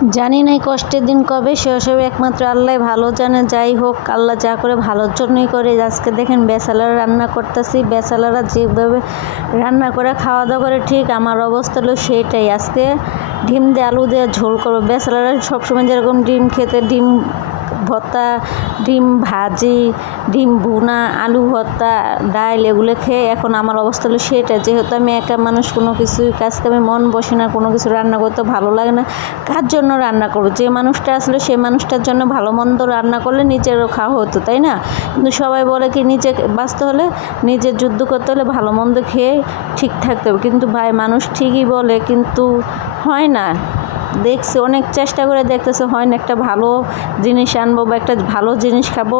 জানি না এই কষ্টের দিন কবে শেষ হবে, একমাত্র আল্লাহ ভালো জানে। যাই হোক, আল্লাহ যা করে ভালোর জন্যই করে। আজকে দেখেন বেচালারা রান্না করতেছি, বেচালারা যেভাবে রান্না করে খাওয়া দাওয়া করে, ঠিক আমার অবস্থা হলো সেইটাই। আজকে ডিম দিয়ে আলু দিয়ে ঝোল করবো। বেচালারা সবসময় যেরকম ডিম খেতে, ডিম ভর্তা, ডিম ভাজি, ডিম ভুনা, আলু ভর্তা, ডাল এগুলো খেয়ে এখন আমার অবস্থা হলো সেটা। যেহেতু আমি একা মানুষ, কোনো কিছু কাজ কামে মন বসে না, কোনো কিছু রান্না করতে ভালো লাগে না। কার জন্য রান্না করবো? যে মানুষটা আসলে সেই মানুষটার জন্য ভালো মন্দ রান্না করলে নিজেরও খাওয়া হতো, তাই না? কিন্তু সবাই বলে কি, নিজে বাঁচতে হলে, নিজের যুদ্ধ করতে হলে ভালো মন্দ খেয়ে ঠিক থাকতে হবে। কিন্তু ভাই, মানুষ ঠিকই বলে, কিন্তু হয় না। দেখছি, অনেক চেষ্টা করে দেখতেছে, হয় না। একটা ভালো জিনিস আনবো বা একটা ভালো জিনিস খাবো,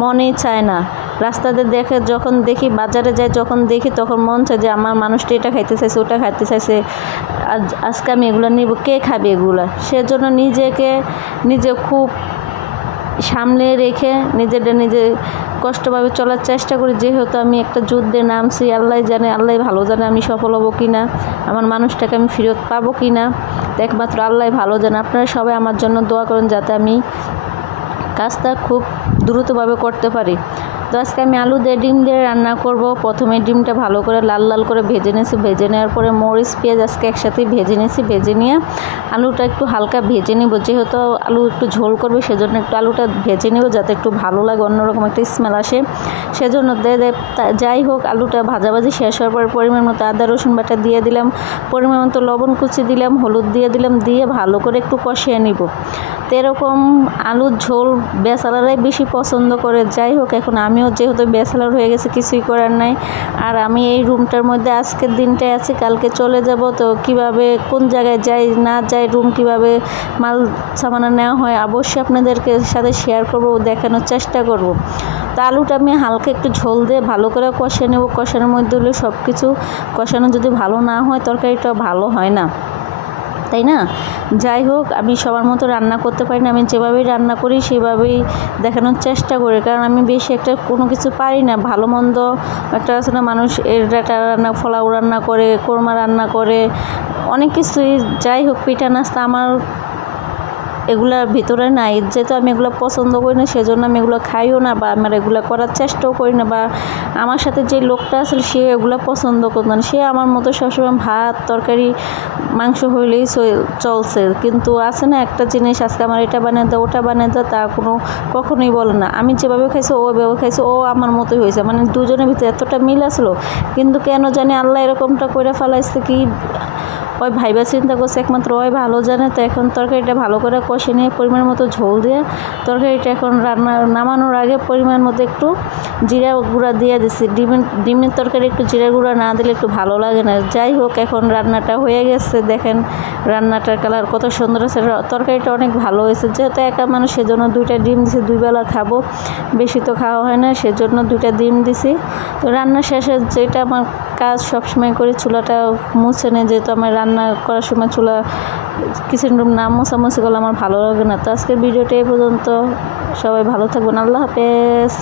মনেই চায় না। রাস্তাতে দেখে, যখন দেখি, বাজারে যাই যখন দেখি, তখন মন চায় যে আমার মানুষটা এটা খাইতে চাইছে, ওটা খাইতে চাইছে, আজকে আমি এগুলো নিব, কে খাবে এগুলো? সেজন্য নিজে খুব সামলে রেখে নিজেটা নিজে কষ্টভাবে চলার চেষ্টা করি। যেহেতু আমি একটা যুদ্ধে নামছি, আল্লাহ জানে, আল্লাহ ভালো জানে আমি সফল হব কি না, আমার মানুষটাকে আমি ফেরত পাবো কি না, একমাত্র আল্লাহ ভালো জানে। আপনারা সবাই আমার জন্য দোয়া করুন যাতে আমি কাজটা খুব দ্রুতভাবে করতে পারি। তো আজকে আমি আলু দিয়ে ডিম দিয়ে রান্না করব। প্রথমে ডিমটা ভালো করে লাল লাল করে ভেজে নিয়েছি। ভেজে নেওয়ার পরে মরিচ পেঁয়াজ আজকে একসাথেই ভেজে নিয়েছি। ভেজে নিয়ে আলুটা একটু হালকা ভেজে নিব, যেহেতু আলু একটু ঝোল করবে সেজন্য একটু আলুটা ভেজে নেব, যাতে একটু ভালো লাগে, অন্যরকম একটা স্মেল আসে সেজন্য। যাই হোক, আলুটা ভাজাভাজি শেষ হওয়ার পর পরিমাণ মতো আদা রসুন বাটা দিয়ে দিলাম, পরিমাণ মতো লবণ কুচি দিলাম, হলুদ দিয়ে দিলাম, দিয়ে ভালো করে একটু কষিয়ে নিব। তো এরকম আলুর ঝোল বেচারারাই বেশি পছন্দ করে। যাই হোক, এখন আমিও যেহেতু ব্যাচেলর হয়ে গেছে, কিছুই করার নাই। আর আমি এই রুমটার মধ্যে আজকের দিনটায় আছি, কালকে চলে যাব। তো কিভাবে, কোন জায়গায় যাই না যাই, রুম কিভাবে মাল সামানা নেওয়া হয়, অবশ্যই আপনাদেরকে সাথে শেয়ার করব, দেখানোর চেষ্টা করব। তো আলুটা আমি হালকা একটু ঝোল দিয়ে ভালো করে কষিয়ে নেব। কষানোর মধ্যে হলে সব কিছু কষানো যদি ভালো না হয়, তরকারিটা ভালো হয় না, তাই না? যাই হোক, আমি সবার মতো রান্না করতে পারি না। আমি যেভাবেই রান্না করি সেভাবেই দেখানোর চেষ্টা করি, কারণ আমি বেশি একটা কোনো কিছু পারি না। ভালো মন্দ একটা আছে না, মানুষ ডাটা রান্না, পোলাও রান্না করে, কোরমা রান্না করে, অনেক কিছুই। যাই হোক, পিঠা নাস্তা আমার এগুলার ভিতরে নাই। যেহেতু আমি এগুলো পছন্দ করি না, সেজন্য আমি এগুলো খাইও না, বা আমার এগুলো করার চেষ্টাও করি না। বা আমার সাথে যে লোকটা আসলে সে এগুলো পছন্দ করত না, সে আমার মতো সবসময় ভাত তরকারি মাংস হইলেই চলছে। কিন্তু আছে না একটা জিনিস, আজকে আমার এটা বানিয়ে দাও, ওটা বানিয়ে দাও, তা কখনোই বলে না। আমি যেভাবে খাইছি ও ওইভাবে খাইছে, ও আমার মতোই হয়েছে। মানে দুজনের ভিতরে এতটা মিল আসলো, কিন্তু কেন জানি আল্লাহ এরকমটা করে ফেলাইছে কি, ওই ভাইবা চিন্তা করছে, একমাত্র ওই ভালো জানে। তো এখন তরকারিটা ভালো করে কষে নিয়ে পরিমাণ মতো ঝোল দিয়ে তরকারিটা এখন নামানোর আগে পরিমাণ মতো একটু জিরা গুঁড়া দিয়ে দিচ্ছি। ডিমের তরকারি একটু জিরা গুঁড়া না দিলে একটু ভালো লাগে না। যাই হোক, এখন রান্নাটা হয়ে গেছে। দেখেন রান্নাটার কালার কত সুন্দর আছে। তরকারিটা অনেক ভালো হয়েছে। যেহেতু একা মানুষ, সেজন্য 2টা ডিম দিছি, 2 বেলা খাবো, বেশি তো খাওয়া হয় না, সেজন্য 2টা ডিম দিছি। তো রান্না শেষে যেটা আমার কাজ সবসময় করি, চুলাটা মুছে নেই। যেহেতু আমার রান্না করার সময় চুলা, কিচেন রুম না মোছামুছি করলে আমার ভালো লাগে না। তো আজকের ভিডিওটা এই পর্যন্ত। সবাই ভালো থাকবেন। আল্লাহ হাফেজ।